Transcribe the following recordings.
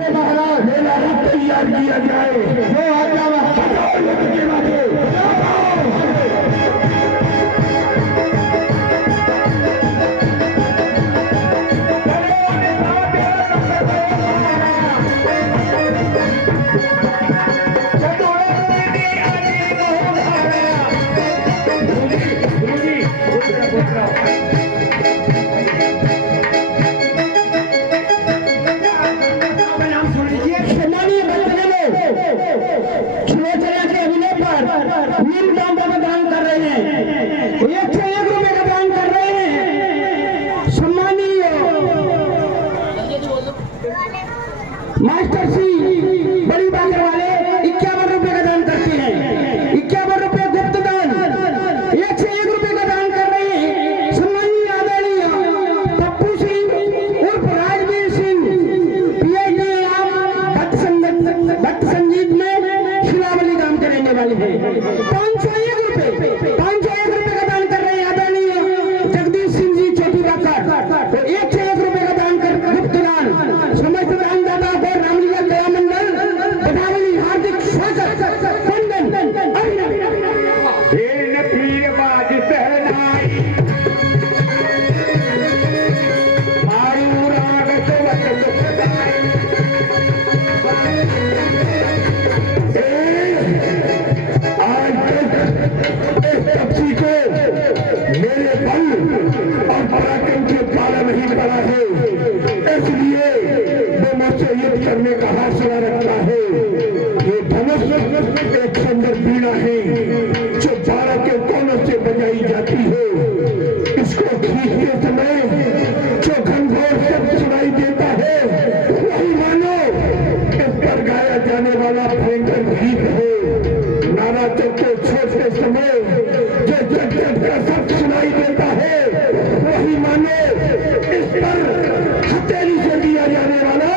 मेरा रूप तैयार किया जाए। जो आज्ञा मास्टर सी बड़ी बाजार वाले 51 रुपए का दान करते हैं। 51 रुपए गुप्त दान, 101 रुपए का दान कर रहे हैं। सम्मानीय आदरणीय पप्पू सिंह उर्फ राजवीर सिंह, पीएचडी भट्ट संगीत में शिलावली दान करने वाले हैं। 501 रुपए का दान कर रहे हैं आदरणीय जगदीश सिंह जी छोटी बाकर। तो 101 रुपए का दान कर गुप्त दान समस्त दानदाता करने का हौसला रखता है। ये धनुष एक सुंदर बीड़ा है जो भारत के कोनों से बजाई जाती है। इसको खींचते समय जो घनघोर शब्द सुनाई देता है वही मानो इस पर गाया जाने वाला भयंकर गीत है। नारा चक्के छोड़ते समय जो जगजग का शब्द सुनाई देता है वही मानो इस पर हथेली से दिया जाने वाला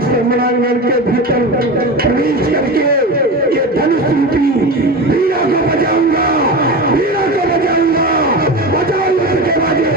सम्मेलन के भीतर प्रवेश करके ये धनुष रूपी वीरा को बजाऊंगा, वीरा को बजाऊंगा। बजाओ युद्ध के बाजे,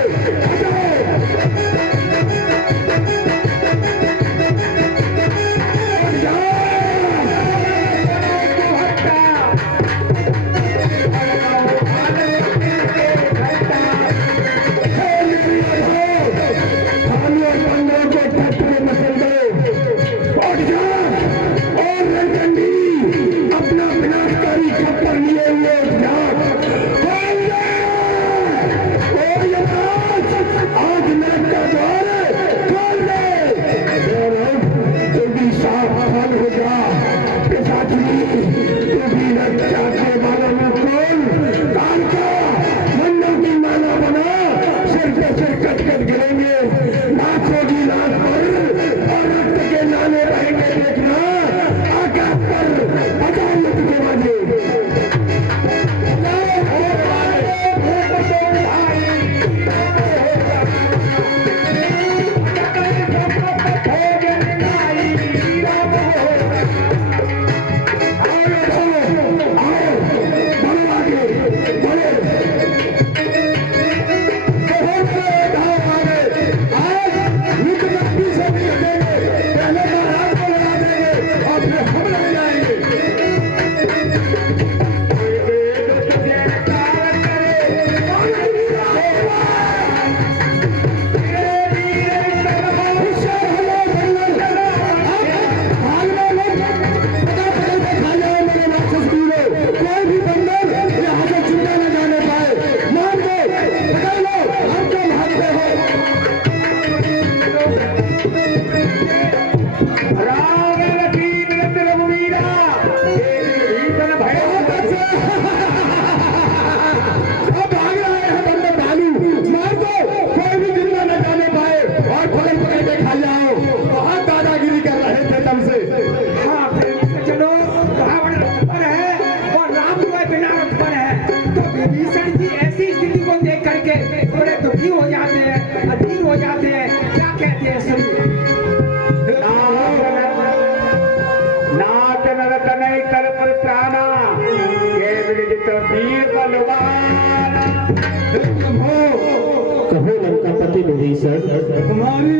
कहो लंकापति विभीषण, तुम्हारी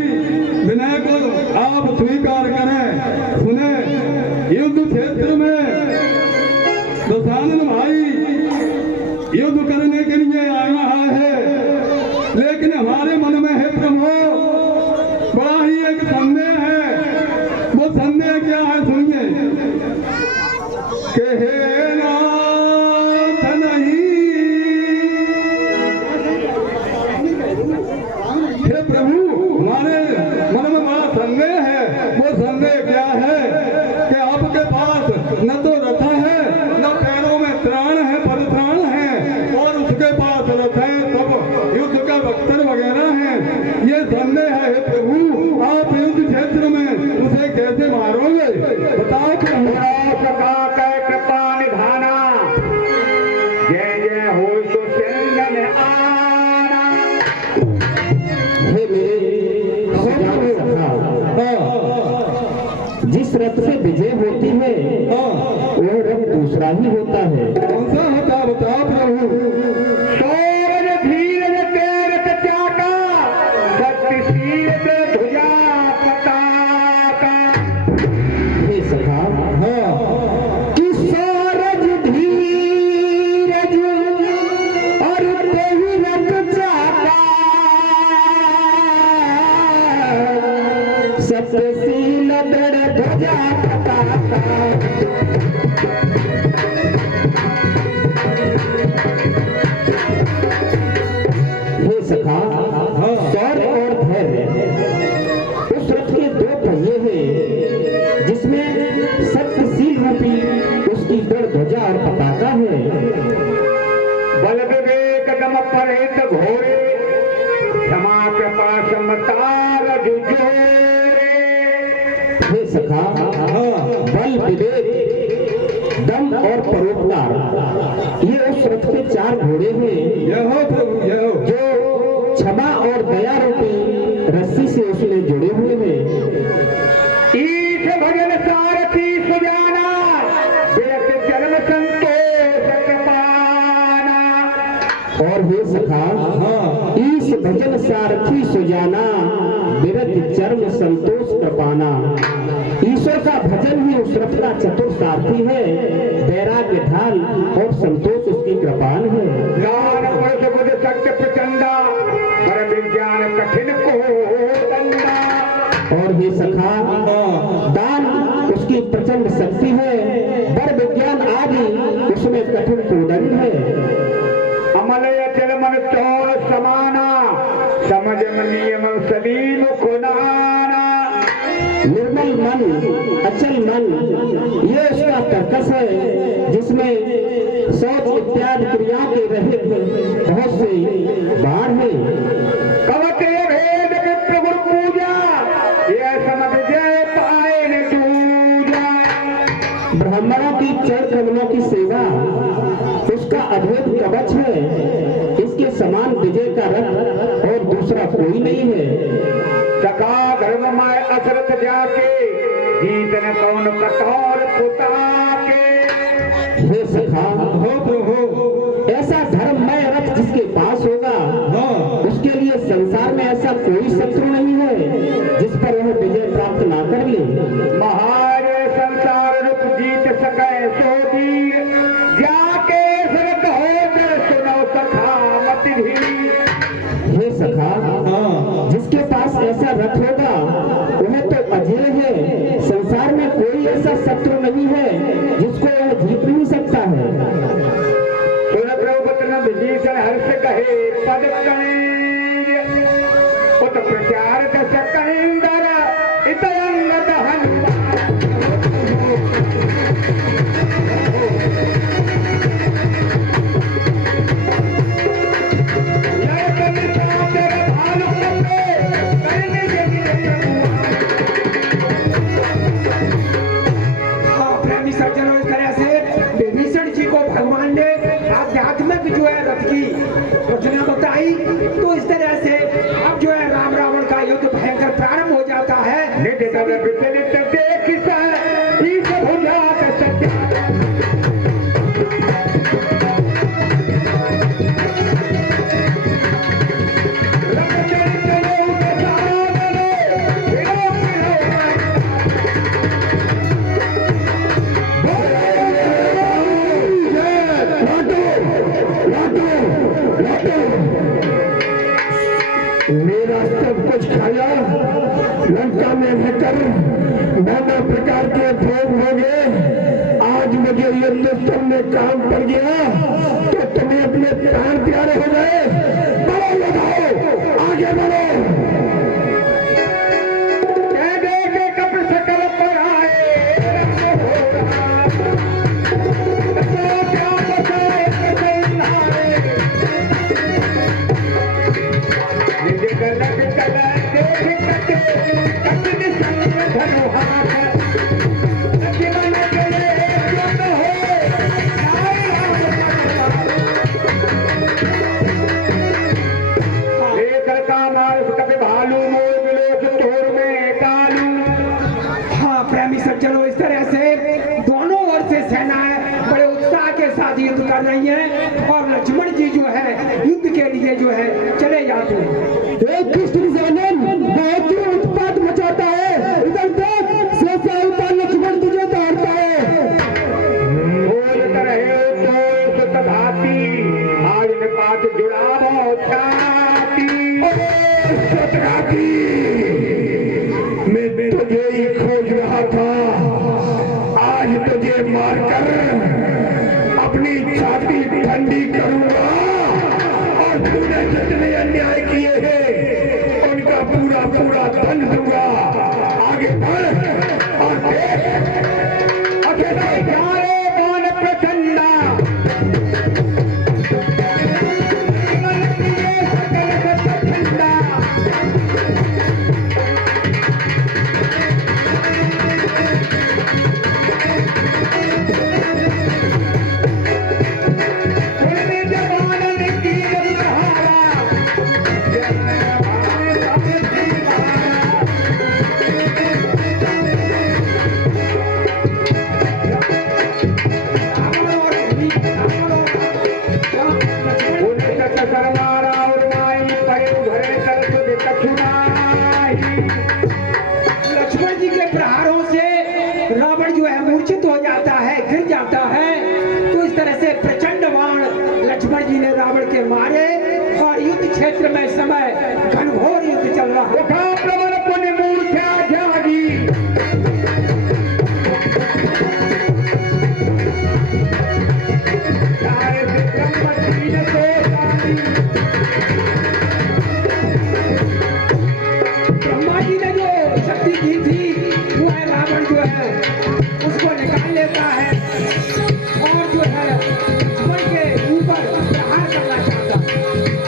विनय आप स्वीकार करें। सुने, युद्ध क्षेत्र में दशानन भाई युद्ध करने के लिए आया है, लेकिन हमारे मन में है प्रभु बड़ा ही एक संदेह है। वो संदेह क्या है सुनिए कि हे नाथ नहीं, हे प्रभु हमारे मन में बड़ा संदेह है। वो संदेह क्या है कि आपके पास न तो रथ है, न पैरों में त्राण है, परित्राण है, और उसके पास रथ है तब युद्ध का बख्तर वगैरह है। ये संदेह है हे प्रभु, आप युद्ध क्षेत्र में उसे कैसे मारोगे बताओ प्रभु। कृपा निधाना, जय जय हो तो चंदन आना। हे मेरे सखा, जिस रथ से विजय होती है वो रथ दूसरा ही होता है। कौन सा होता बताओ प्रभु। सौरज धीरज तेरथ चाका, शक्तिशील ध्वजा पताका। हे सखा, कि सौरज धीरज और तेरथ चाका, शक्तिशील ध्वजा पताका। सौर और धैर्य उस रथ के दो पहिए हैं जिसमें शक्तिशील रूपी उसकी दृढ़ ध्वजा और पताका है। बल विवेक दम परित घोरे, क्षमा कृपा समता जुझोरे। हे सखा, बल विवेक दम और परोपकार ये उस रथ के चार घोड़े हैं। यहो प्रभु यहो, जो क्षमा और दया रूपी रस्सी से उसमें जुड़े हुए हैं। ईश भजन सारथी सुजाना, बेत जन्म संतोष कृपाना। और हे सखा, ईश भजन सारथी सुजाना, बिरत चर्म संतोष कृपाना। ईश्वर का भजन ही उस रथ का चतुर सारथी है, वैराग्य ढाल और संतोष उसकी कृपान है। ज्ञान पुरुष बुध सत्य प्रचंडा, पर विज्ञान कठिन को दंडा। और हे सखा, दान उसकी प्रचंड शक्ति है, बर विज्ञान आदि उसमें कठिन कोदंड है। अमल अचल मन चौर समाना, समझ नियम सलीम खुनाना। निर्मल मन, अचल मन ये उसका तर्कस है, जिसमें शौच इत्यादि क्रिया के रहित बहुत से बाढ़ है। कवच भेद विप्र गुरु पूजा, ये समझ जय पाए न दूजा। ब्राह्मणों की चरण कमलों की सेवा उसका अद्भुत कवच है, इसके समान विजय का रथ और दूसरा कोई नहीं है। सखा धर्म में असरत जाके, जीतन कौन कठोर पुता के। हे सखा, हो प्रभु, ऐसा धर्ममय रथ जिसके पास होगा उसके लिए संसार में ऐसा कोई शत्रु नहीं है जिस पर वह विजय प्राप्त ना कर ले। महारे संसार रूप जीत सके सो वीर, जाके सरत हो सुनो सखा मत धीर। हे सखा, जिसके पास ऐसा रथ होगा वह तो अजय है, संसार में कोई ऐसा शत्रु नहीं है जिसको वह जीत नहीं सकता है। विभीषण हर्ष कहे पद कणेज, उत प्रचार दस कहेंदर इतरंगत हनुमान। प्रेमी सज्जनों, इस तरह से विभीषण जी को भगवान ने आध्यात्मिक जो है रथ की रचना बताई, तो इस तरह से अब जो है राम रावण का युद्ध भयंकर प्रारंभ हो जाता है। में रहकर नाना प्रकार के भोग हो गए। आज मुझे युद्ध में काम पड़ गया तो तुम्हें अपने प्राण प्यारे हो गए। बढ़ो लगाओ, आगे बढ़ो। कह दे के कब सकल पर आए तो क्या बताए कल्हारे निज गलत कलर देख कटे कपिन संग धनु हाथ जीवन के युद्ध हो आए लेकर का मार कभी भालू मोर लोक तोर में कालू। हाँ प्रेमी सज्जनों, इस तरह से दोनों ओर से सेनाएं बड़े उत्साह के साथ युद्ध कर रही हैं और लक्ष्मण जी जो है युद्ध के लिए जो है चले जाते हैं। एक दुष्ट विजानन बहुत ही उत्पात मचाता है। इधर देख, सहसा अवतार लक्ष्मण तुझे दौड़ता है। बोल रहे तो तथापि आज में पात जुड़ावो छाती। सतराती, मैं तुझे ही खोज रहा था। आज तुझे मारकर अपनी छाती ठंडी करूंगा और तूने जितने अन्याय किए हैं उनका पूरा पूरा दंड दूंगा। आगे बढ़ और देख, अकेले प्यारे बाण प्रचंडा जीवन किए सकल ठंडा। उनमें जवान की रंगहारा लक्ष्मण जी के प्रहारों से रावण जो है मूर्छित हो जाता है, गिर जाता है। तो इस तरह से प्रचंड बाण लक्ष्मण जी ने रावण के मारे और युद्ध क्षेत्र में समय घनघोर युद्ध चल रहा है। ब्रह्मा जी ने जो शक्ति दी थी वो है रावण जो है उसको निकाल लेता है और जो है लक्ष्मण के ऊपर प्रहार करना चाहता है।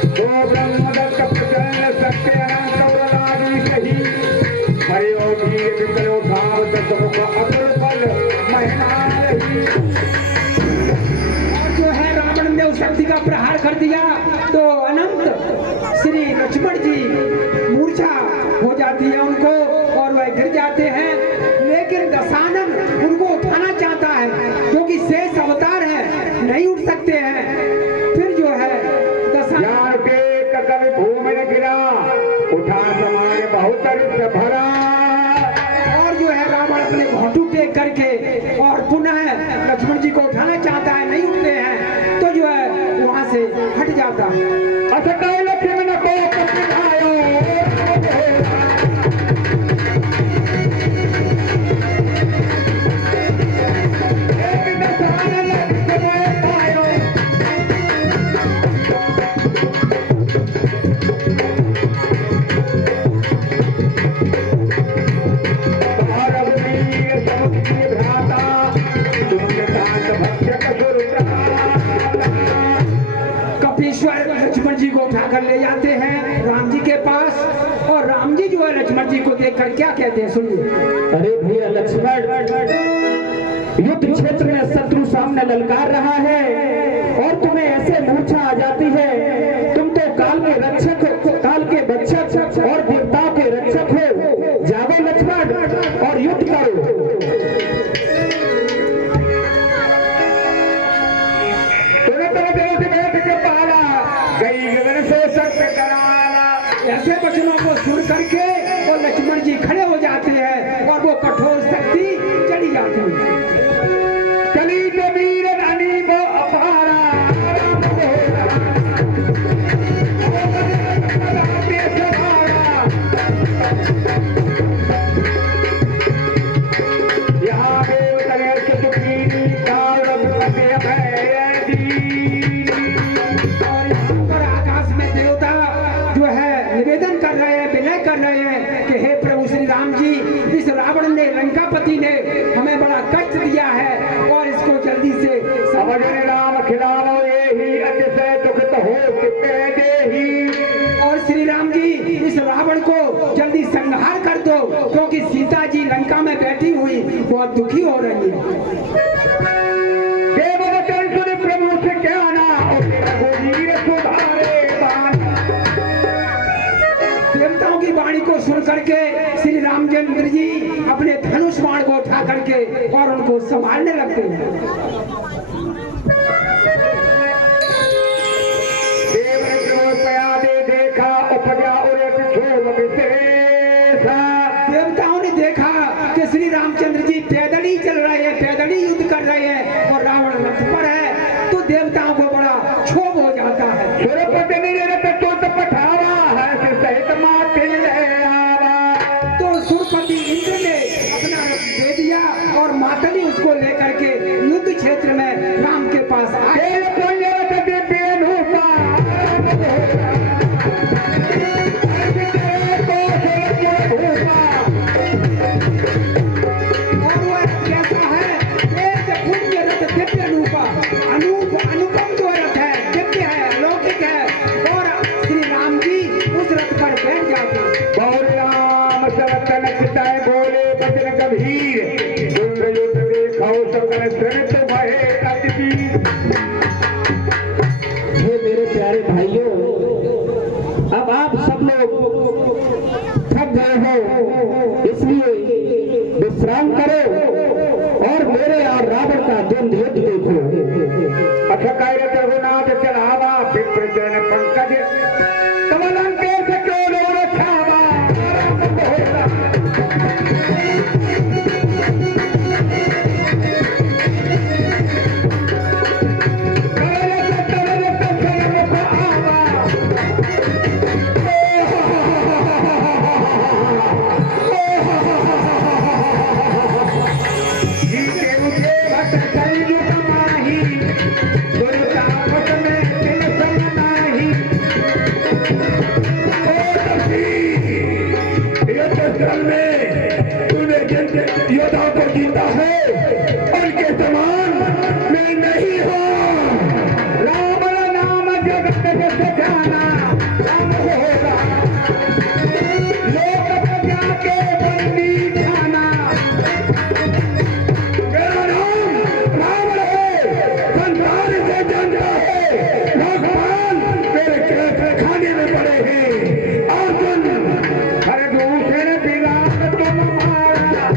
तो ब्रह्मदत्त प्रचंड सत्य कौरलादी कही हरियोगी विकलो भाव तत्व अतुल फल महिमा रही। और जो है रावण ने उस शक्ति का प्रहार कर दिया तो अनंत श्री लक्ष्मण जी मूर्छा हो जाती है उनको और वह गिर जाते हैं। लेकिन दशानन उनको उठाना चाहता है क्योंकि शेष अवतार है, नहीं उठ सकते हैं। फिर जो है दशानन के कभी भूमि में गिरा उठा समाज बहुत भरा और जो है रावण अपने घोटू टेक करके और पुनः लक्ष्मण जी को उठाना चाहता है, नहीं उठते हैं तो जो है वहां से हट जाता है। कपीश्वर लक्ष्मण जी को उठाकर ले जाते हैं राम जी के पास और राम जी जो है लक्ष्मण जी को देखकर क्या कहते हैं सुनिए। अरे भैया लक्ष्मण, युद्ध क्षेत्र में शत्रु सामने ललकार रहा है और तुम्हें ऐसे मूर्छा आ जाती है। तुम तो काल के रक्षक, काल के बच्चक और देवताओं के रक्षक हो। जागो लक्ष्मण और युद्ध करो। ऐसे वचनों को सुन करके और लक्ष्मण जी खड़े हो जाते हैं और वो कठोर शक्ति चली जाती है। चली तो वीर रानी वो अपार दो, क्योंकि सीता जी लंका में बैठी हुई बहुत दुखी हो रही है। देववचन सुन प्रभु से कहना और रघुवीर सुधारे दान। देवताओं की वाणी को सुन करके श्री रामचंद्र जी अपने धनुष बाण को उठा करके और उनको संभालने लगते हैं। देवताओं ने देखा कि श्री रामचंद्र जी पैदल ही चल रहे हैं, पैदल ही युद्ध कर रहे हैं और रावण रथ पर है, तो देवताओं को बड़ा क्षोभ हो जाता है। तो सुरपति इंद्र ने अपना रथ दे दिया और मातली उसको लेकर के युद्ध क्षेत्र में राम के पास आए। अब आप सब लोग थक गए हो, इसलिए विश्राम करो और मेरे और रावण का द्वंद्व युद्ध देखो। अच्छा कह रहे रघुनाथ चढ़ावा विप्रचरण पंकज कमलन के क्यों रखावा। योद्धाओं को जीता है, उनके समान मैं नहीं हूँ। राम नाम जगत से जाना राम होगा, लोक प्रजा के बंदी जाना। मेरा नाम रावण है, संसार से जानता है, भगवान मेरे कैसे खाने में पड़े हैं। अर्जुन हर दूसरे बिना तुम मारा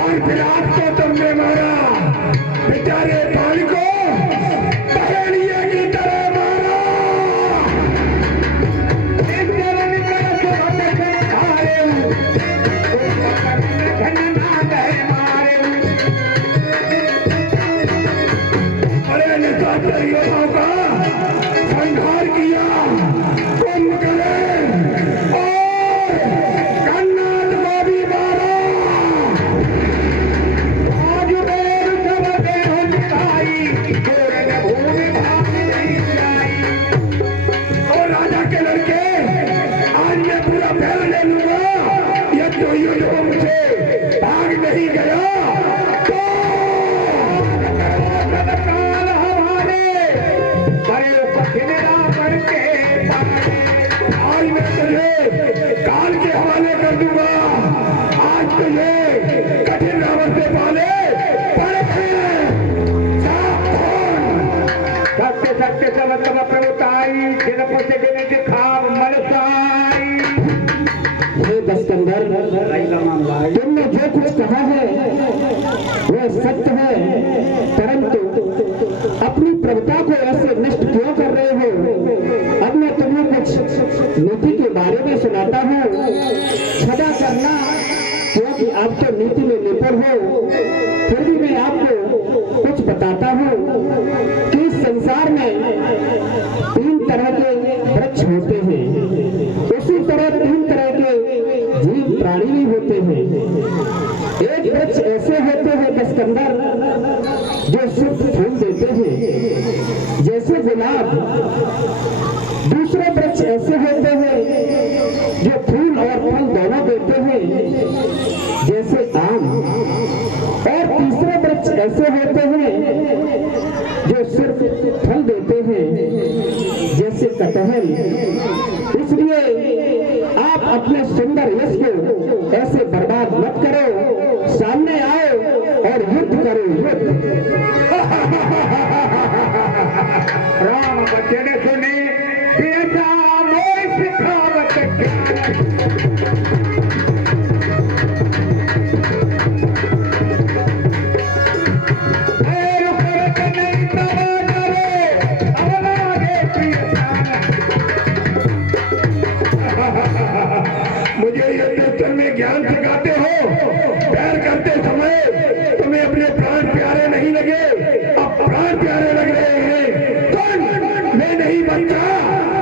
और विराट को तुमने मारा, बेचारे पानी को पहेलिया की तरह मारा। इस चरण कर खारे मारे बड़े निशाचर योद्धाओं का संहार किया। कुंभकर्ण और कन्नड़ को भी मारा। आज मेरे सब देह निभाई, गोरे भूमि भाग नहीं जाई। और राजा के लड़के आज मैं पूरा फैल ले लूंगा, यह जो युद्ध से भाग नहीं गया तो काल हमारे बड़े पथिनेरा करके आज मैं तुझे काल के हवाले कर दूंगा। आज तुझे कठिन रावण से पाले पड़े हैं। सत्य सत्य समत्म प्रवताई जिन से देने के खाब मलसाई। हे दस्कंदर, तुमने जो कुछ कहा है वह सत्य है, परंतु अपनी प्रभुता को ऐसे नष्ट क्यों कर रहे हो? अब मैं तुम्हें कुछ नीति के बारे में सुनाता हूँ। क्षमा करना, क्योंकि आप तो नीति में निपुण हो, फिर भी मैं आपको कुछ बताता हूँ कि इस संसार में 3 तरह के वृक्ष होते हैं, उसी तरह 3 तरह के जीव प्राणी भी होते हैं। एक वृक्ष ऐसे होते हैं दस्कंदर जो शुद्ध फूल देते हैं जैसे गुलाब। दूसरे वृक्ष ऐसे होते हैं जो फूल और फल दोनों देते हैं जैसे आम। और तीसरे वृक्ष ऐसे ऐसे होते हैं जो सिर्फ फल देते हैं जैसे कटहल। इसलिए आप अपने सुंदर यश को ऐसे बर्बाद मत करो, सामने आओ और युद्ध करो, युद्ध। राम बच्चे ने सुनी बेटा मोह सिखावत मुझे ये कीर्तन में ज्ञान सिखाते हो, प्यार करते समय तुम्हें अपने प्राण प्यारे नहीं लगे, अब प्राण प्यारे लग रहे हैं। कौन? मैं नहीं बनता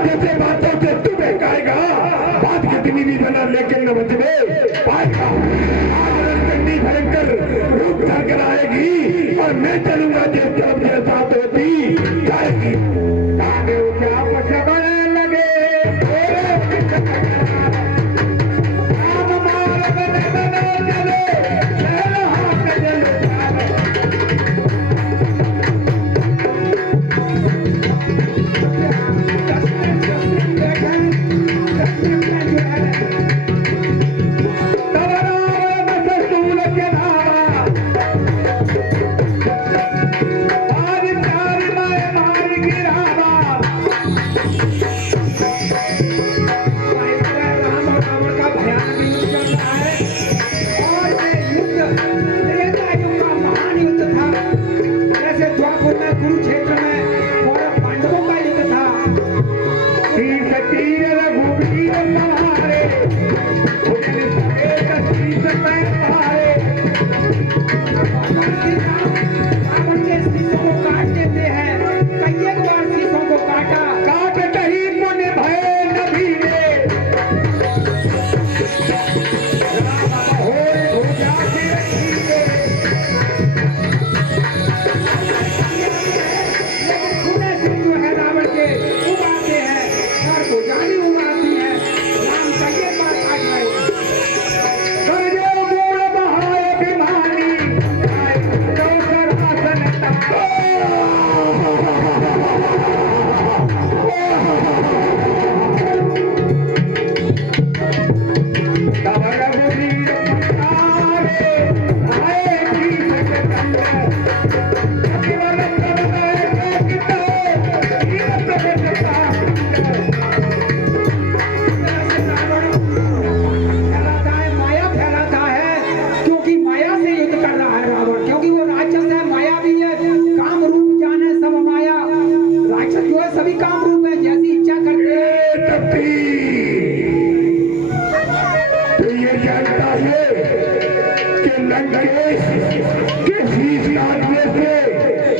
जैसे बातों से तू बहकाएगा, बात कितनी भी बना लेकिन न बचने पाएगा। आज रणचंडी भयंकर रूप धर कर आएगी और मैं चलूंगा जिस तरफ मेरे साथ होती जाएगी।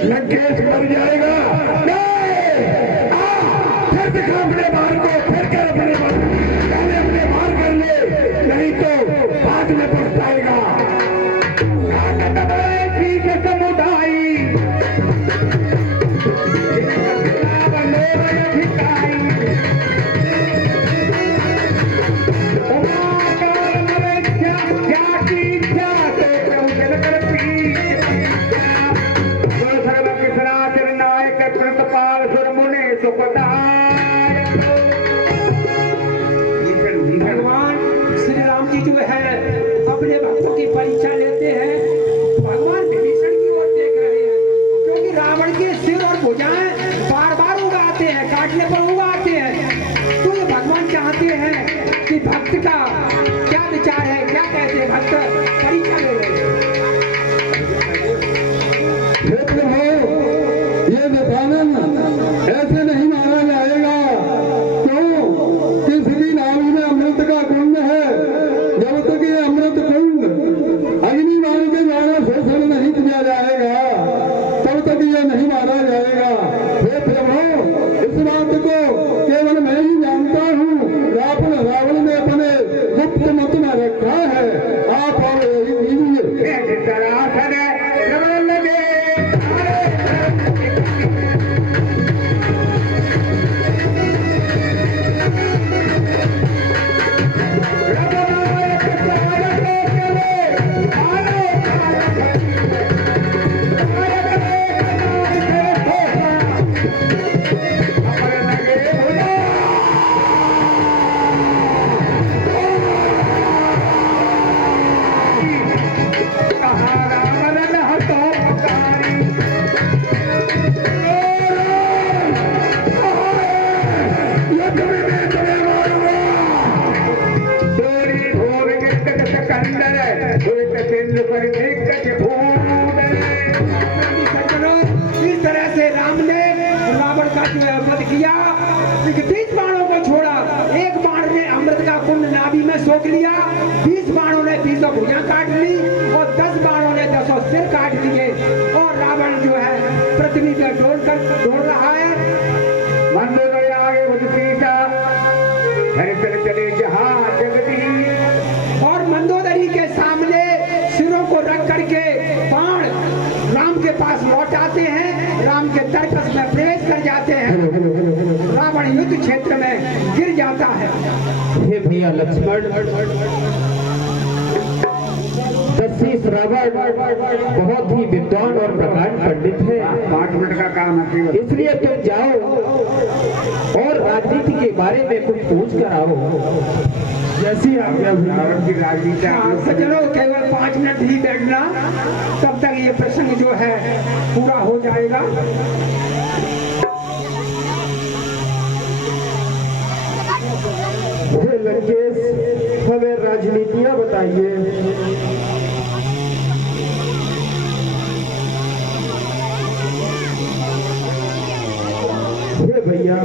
लंकेश मर जाएगा। फिर दिखा अपने बार को, फिर कर अपने बार, पहले अपने बार कर ले, नहीं तो बाद में पछताएगा। ठीक है समुदाय भगवान श्री राम जी जो है अपने भक्तों की परीक्षा लेते हैं। भगवान विभीषण की ओर देख रहे हैं, क्योंकि रावण के सिर और भुजाएं बार बार उगाते हैं, काटने पर उगाते हैं। तो ये भगवान चाहते हैं कि भक्त का क्या विचार है, क्या कहते हैं, भक्त परीक्षा ले रहे हैं। ये दशानन ऐसे नहीं मारा जाएगा। क्यों? किसी नावी में अमृत का कुंड है, जब तक ये अमृत कुंड अग्नि मार के द्वारा शोषण नहीं किया जाएगा तब तक ये नहीं मारा जाएगा। हे प्रभु, इस बात को केवल मैं ही जानता हूँ, रावण ने अपने गुप्त मत में रखा है। आप और यही कीजिए। सज्जनों, इस तरह से राम ने रावण का जो है वध किया। 20 बाणों को छोड़ा, एक बाण ने अमृत का कुंड नाभि में सोख लिया, 20 बाणों ने 20 भुजा काट ली और 10 बाणों ने 10 सिर काट लिए और रावण जो है पृथ्वी पे डोल रहा है। मंदोदरी आगे वधपीता हरितर चले जहां जगती। और मंदोदरी के सामने सिरों को रख करके बाण राम के पास लौट आते हैं, राम के तर्कस में प्रवेश कर जाते हैं, रावण युद्ध क्षेत्र में गिर जाता है। हे भैया लक्ष्मण, दस्यु रावण बहुत ही विद्वान और प्रकांड पंडित है। 5 मिनट का काम है, इसलिए तुम जाओ और राजनीति के बारे में कुछ पूछ कर आओ। जैसी आज्ञा भारत की राजनीति सज्जनों, केवल 5 मिनट ही बैठना, तब तक ये प्रसंग जो है पूरा हो जाएगा। हे लंकेश, हमें राजनीतियां बताइए। हे भैया,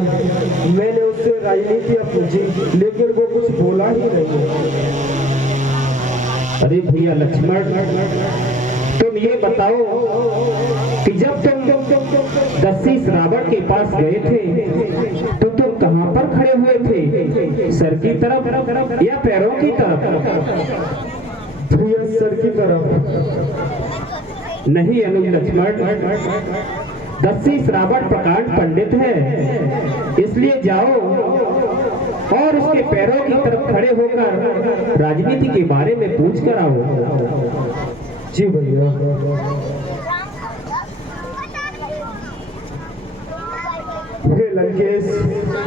मैंने उससे राजनीतियां पूछी लेकिन वो कुछ बोला ही नहीं। अरे भैया लक्ष्मण, तुम ये बताओ कि जब तुम दस्यु रावण के पास गए थे तो तुम कहां पर खड़े हुए थे? सर की तरफ या पैरों की तरफ? भैया सर की तरफ। नहीं अनुज लक्ष्मण, दस्यु रावण प्रकांड पंडित है, इसलिए जाओ और उसके पैरों की तरफ खड़े होकर राजनीति के बारे में पूछ कर आओ। जी भैया। हे लंकेश,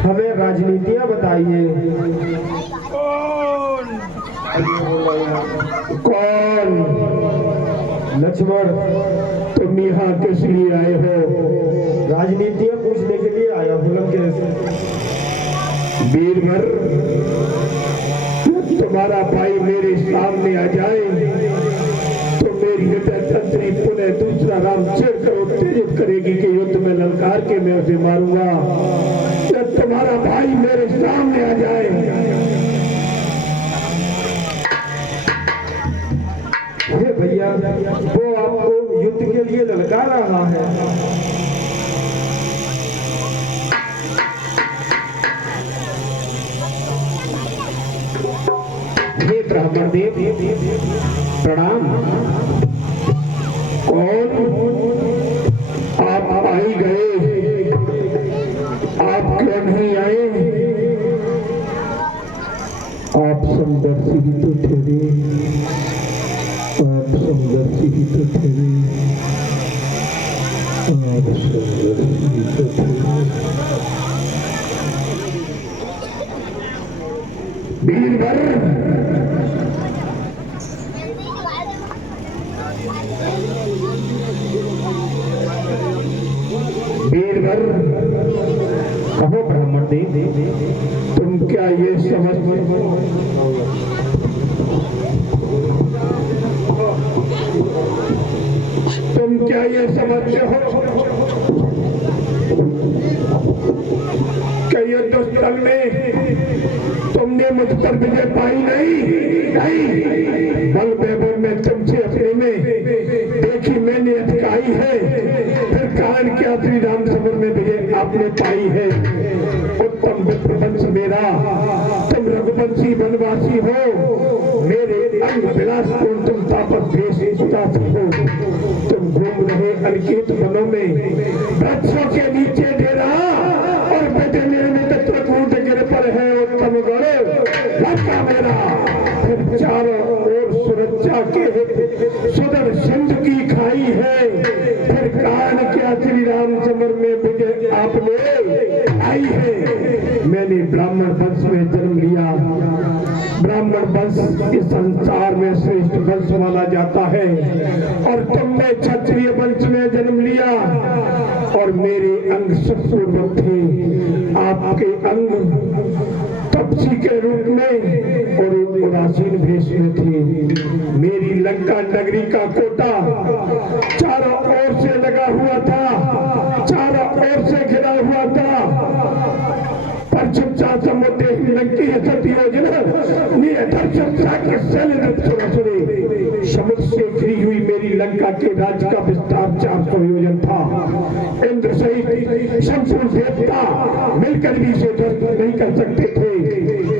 हमें राजनीतियां बताइए। कौन? लक्ष्मण, तुम यहाँ किस लिए आए हो? राजनीतियां पूछने के लिए आया हूँ लंकेश। बीरबल, तुम्हारा भाई मेरे सामने आ जाए तो मेरी हृदय तंत्री पुनः दूसरा राम छेड़कर उत्तेजित करेगी कि युद्ध में ललकार के मैं उसे मारूंगा। जब तुम्हारा भाई मेरे सामने आ जाए, हे भैया, वो आपको युद्ध के लिए ललकार रहा है। हे ब्राह्मण देव, प्रणाम। कौन? आप आ ही गए, आप क्यों नहीं आए? आप समदर्शी ही तो ठहरे, आप समदर्शी ही तो ठहरे, आप समदर्शी ही तो ठहरे। बीरबल, बीरबल, कहो ब्राह्मण देव, तुम क्या ये समझते हो? तुम क्या ये समझते हो कि युद्ध स्थल में तुमने मुझ पर विजय पाई? नहीं, बल वैभव में तुमसे अपने में देखी मैंने अटकाई है, फिर कारण क्या श्री राम समर में विजय आपने पाई है। उत्तम विप्रवंश मेरा, तुम रघुवंशी वनवासी हो, मेरे अंग विलास पूर्ण तुम तापस भेष उदासी हो। तुम घूम रहे अनिकेत वनों में, वृक्षों के नीचे डेरा और बेटे मेरे में चित्रकूट गिर पर है उत्तम गढ़ लंका मेरा। फिर चारों ओर सुरक्षा के सुदर सिंधु की खाई है, फिर कारण क्या श्री राम समर में विजय आपने आई है। मैंने ब्राह्मण वंश में जन्म लिया, ब्राह्मण वंश इस संसार में श्रेष्ठ वंश माना जाता है, और तुमने क्षत्रिय वंश में जन्म लिया और मेरे अंग सुखपूर्वक थे, आपके अंग तपसी के रूप में और एक उदासीन भेष में थी। मेरी लंका नगरी का कोटा चारों ओर से लगा हुआ था, चारों ओर से घिरा हुआ था, पर चुपचाप समुद्र लंकी योजना समुद्र से घिरी हुई मेरी लंका के राज्य का विस्तार 400 योजन था। इंद्र सहित संपूर्ण देवता मिलकर भी इसे ध्वस्त नहीं कर सकते थे।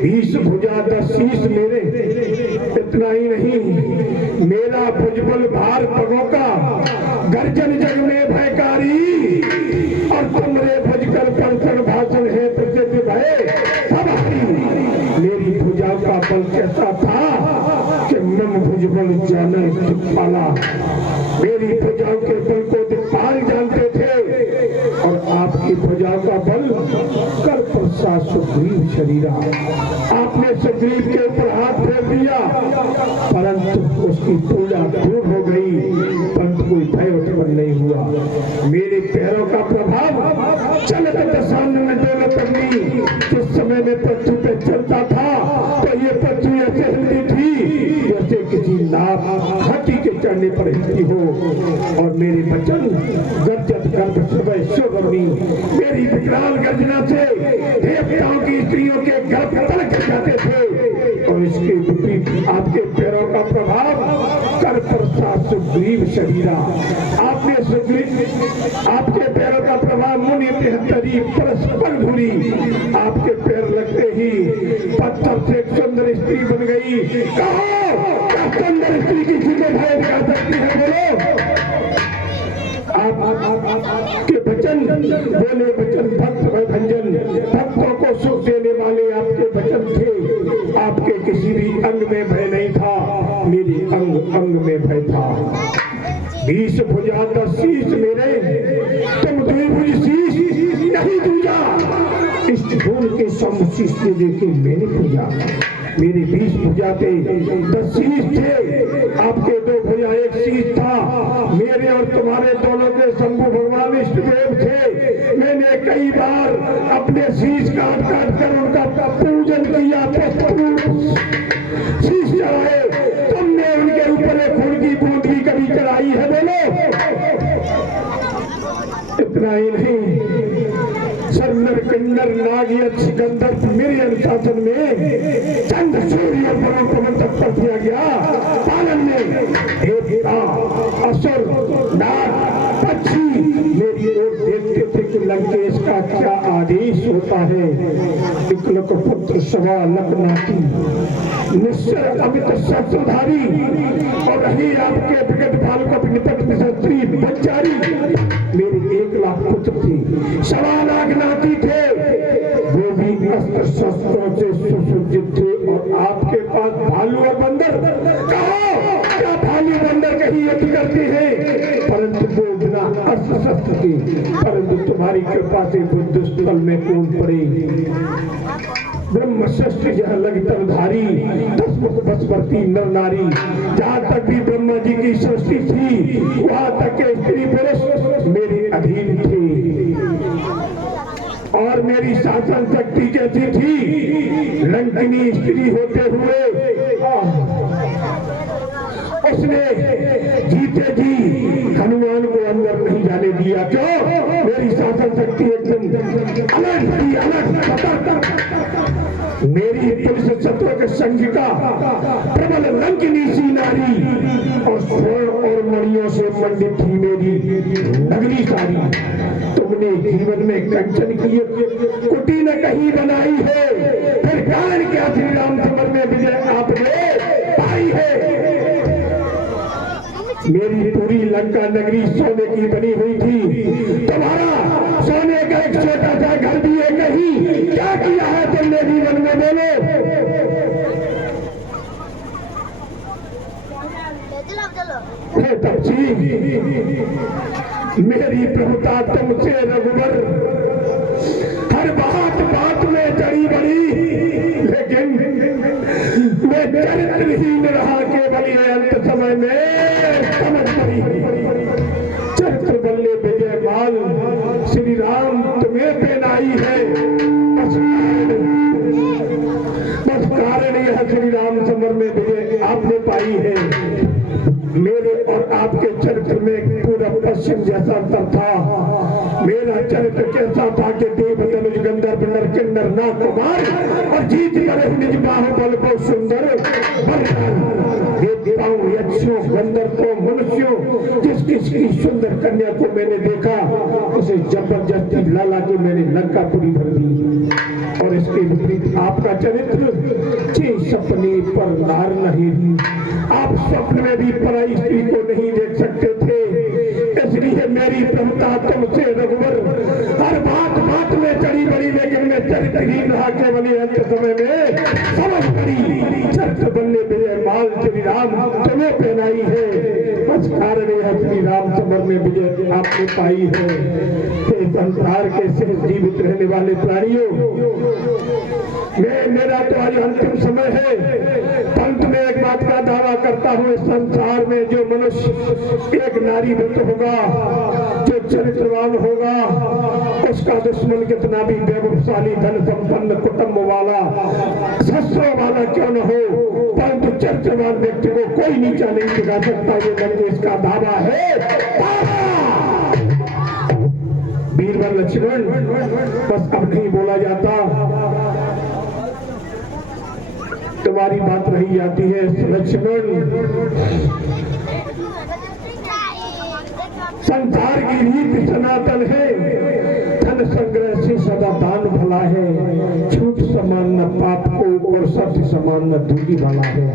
20 भुजा 10 शीश मेरे, इतना ही नहीं, मेरा भुजबल भार पगों का, गर्जन जग में भयकारी, और तुमरे भुजकर परसर भाषण है प्रसिद्ध भय मेरी भुजा का बल कैसा था कि मम भुजबल जाने दिक्पाला। मेरी भुजाओं के बल को दिक्पाल जानते थे, और आपकी भुजा का बल कर प्रसाद सुग्रीव शरीरा। आपने सुग्रीव के ऊपर हाथ फेर दिया, परंतु उसकी पूजा दूर हो गई, परंतु कोई भय उत्पन्न नहीं हुआ। मेरे पैरों का प्रभाव चलते सामने में डोलत पड़नी। जिस समय में पृथ्वी पे चलता था तो ये पृथ्वी ऐसे हिलती थी जैसे किसी नाव हाथी के चढ़ने पर हिलती हो। और मेरे बचन गर्जत गर्भ सुबह सुगमनी, मेरी विकराल गर्जना से देवताओं की स्त्रियों के गर्भ तलक जाते थे। और इसके विपरीत आपके पैरों का प्रभाव कर प्रसाद सुग्रीव शरीरा। आपने आपके पैरों का प्रभाव मुनि बेहतरी परस्पर धुरी। आपके पैर लगते ही पत्थर से एक सुंदर स्त्री बन गई। कहो क्या सुंदर स्त्री किसी को भय दिखा सकती है? बोलो। आपके वचन बोले वचन भक्त भंजन, भक्तों को सुख देने वाले आपके वचन थे। आपके किसी भी अंग में भय नहीं था, मेरी अंग अंग में भय था। 20 भुजा 10 शीश मेरे, तुम द्विभुज शीश नहीं दूजा। इस ढोल के सम शीश के देखे मैंने पूजा। मेरे 20 भुजा थे 10 शीश थे, आपके 2 भुजा 1 शीश था। मेरे और तुम्हारे दोनों के शंभु भगवान इष्टदेव थे। मैंने कई बार अपने शीश काट काट कर उनका पूजन किया, शीश चढ़ाए। तुमने उनके ऊपर एक खून की बूंद भी कभी चढ़ाई है? बोलो। इतना ही नहीं, सरनर किन्नर नाग यक्ष गंधर्व मेरे अनुशासन में चंद्र सूर्य और वरुण पवन तत्पर दिया गया। पालन में देवता असुर नाग पक्षी मेरी ओर देखते थे कि लंकेश का क्या आदेश होता है। इक्लक पुत्र सवा लखनाती निश्चय अमित शस्त्रधारी, और रही आपके विगत भाल को निपट स्त्री बच्चारी। मेरे 1 लाख पुत्र थे, सवा लाख नाती थे, वो भी अस्त्र शस्त्रों से सुसज्जित थे। और आपके पास भालू और बंदर। कहो क्या भालू बंदर कहीं युद्ध करते हैं? परंतु वो बिना अस्त्र शस्त्र के, परंतु तुम्हारी कृपा से बुद्ध स्थल में कौन पड़े। ब्रह्मश्रेष्ठ यह लगतरधारी, 10 मुख बसवर्ती नर नारी। जहाँ तक भी ब्रह्मा जी की सृष्टि थी, वहाँ तक के स्त्री पुरुष मेरे अधीन थे। और मेरी शासन शक्ति कैसी थी? लंकिनी स्त्री होते हुए उसने जीते जी हनुमान को अंदर नहीं जाने दिया। क्यों? मेरी शासन शक्ति एकदम अलग थी, अलग सतर्क। मेरी पुलिस शत्रु के संगिका प्रबल लंकिनी सी नारी, और स्वर्ण और मणियों से मंडित थी मेरी नगरी सारी। तुमने जीवन में कंचन की कुटी न कहीं बनाई है, फिर कारण क्या? श्री रामचंद्र में विजय आपने पाई है। मेरी पूरी लंका नगरी सोने की बनी हुई थी, तुम्हारा सोने का एक छोटा सा घर भी है कहीं? क्या किया है तुमने जीवन में? बोलो। मेरी प्रभुता तुमसे रघुवर हर बात बात में चढ़ी बड़ी, लेकिन मैं चरित्रहीन रहा केवल ये अंत समय में समझ पड़ी। चरित्र बल्ले विजय माल श्री राम तुम्हें पेनाई है। आपने पाई है। मेरे और आपके चरित्र में पूरा पश्चिम जैसा अंतर था। मेरा चरित्र कैसा था कि देव धनुष गंधर्व नर किन्नर नाग कुमार और जीत करे निज बाहुबल बहुत सुंदर देवताओं यक्षों गंधर्वों मनुष्यों जिस किसी सुंदर कन्या को मैंने देखा उसे जबरदस्ती लाला की मैंने लंकापुरी भर दी। और इसके विपरीत आपका चरित्र सपने पर नार नहीं, आप स्वप्न में भी पराई स्त्री को नहीं देख सकते थे। इसलिए मेरी प्रभुता तुमसे रघुवर हर बात बात में चढ़ी बड़ी, लेकिन मैं चरित्रहीन रहा केवल अंत समय में समझ पड़ी। चरित्र बनने विजय माल श्री राम तुम्हें पहनाई है, बस कारण यह श्री रामचंद्र में विजय आपने पाई है। संसार के शेष जीवित रहने वाले प्राणियों, मेरा तो आज अंतिम समय है, परंतु मैं एक बात का दावा करता हूँ, इस संसार में जो मनुष्य एक नारी व्रत होगा, जो चरित्रवान होगा, उसका दुश्मन कितना भी वैभवशाली धन संपन्न कुटुंब वाला शस्त्रों वाला क्यों न हो, परंतु चरित्रवान व्यक्ति को कोई नीचा नहीं दिखा सकता। ये मन में इसका दावा है। बीरबल लक्ष्मण, बस अब नहीं बोला जाता, तुम्हारी बात रही जाती है लक्ष्मण। संसार की रीति सनातन है, धन संग्रह से सदा दान भला है, झूठ समान न पाप को और सत्य समान न दूरी वाला है।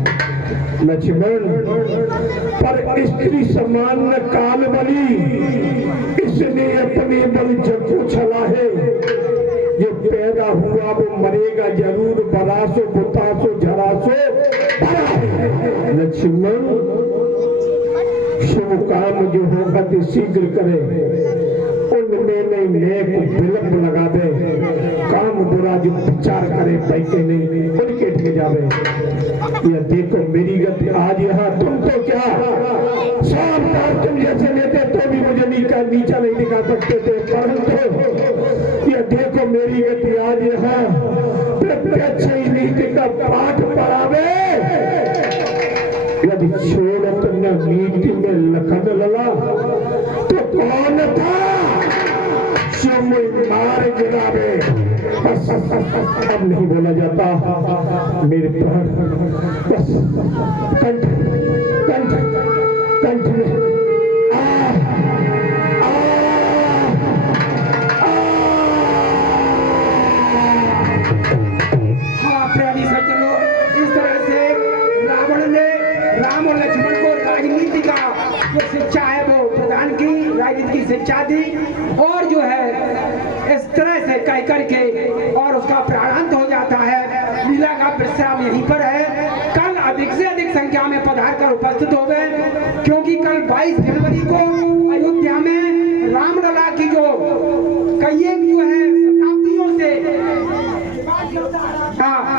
लक्ष्मण, पर स्त्री समान न काल बली, इसने अपने बल जग को छला है। ये पैदा हुआ वो मरेगा जरूर, बरासो बुतासो झरासो लक्ष्मण, शुभ काम जो होगा तो शीघ्र करे, उनमें नहीं नेक विलंब लगा दे, काम बुरा जो विचार करे पैके नहीं उनके ठे जावे। यह देखो मेरी गति आज यहाँ, तुम तो क्या शाम रात तुम जैसे लेते तो भी मुझे नीचा नहीं दिखा सकते थे, परंतु यह देखो मेरी गति आज यहाँ, प्रत्यक्ष नीति का पाठ पढ़ावे। यदि छोड़त न नीति में लखन लला तो कौन था मार गिरावे। अब नहीं बोला जाता मेरे प्राण, बस कंठ कंठ कंठ में प्यारी सज्जनों, इस तरह से रावण ने राम और लक्ष्मण को राजनीति का जो शिक्षा है वो प्रदान की, राजनीति की शिक्षा दी, और जो है इस तरह से कह करके और उसका प्राणांत हो जाता है। लीला का विश्राम यहीं पर है। कल अधिक से अधिक संख्या में पधार कर उपस्थित हो गए, क्योंकि कल 22 जनवरी को अयोध्या में रामलला की जो कई जो है